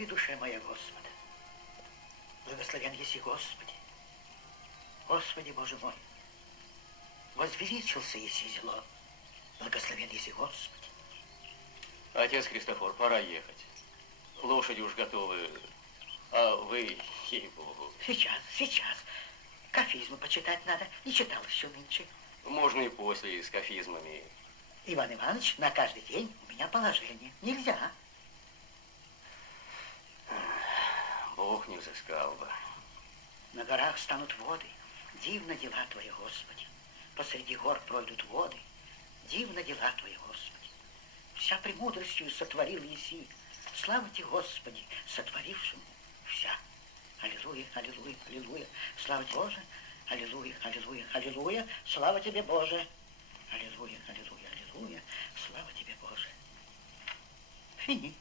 Благослови душе моя Господа. Благословен еси Господи. Господи, Боже мой, возвеличился еси зело. Благословен еси Господи. Отец Христофор, пора ехать. Лошади уж готовы, а вы, ей-богу. Сейчас. Кафизмы почитать надо. Не читал еще нынче. Можно и после, с кафизмами. Иван Иванович, на каждый день у меня положение. Нельзя. Бог не взыскал бы. На горах станут воды. Дивно дела Твои, Господи. Посреди гор пройдут воды. Дивно дела Твои, Господи. Вся премудростью сотворил еси. Слава Тебе, Господи, сотворившему вся. Аллилуйя, аллилуйя, аллилуйя. Слава Тебе, Боже. Аллилуйя, аллилуйя, аллилуйя. Слава Тебе, Боже. Аллилуйя, аллилуйя, аллилуйя. Слава Тебе, Боже. Фини.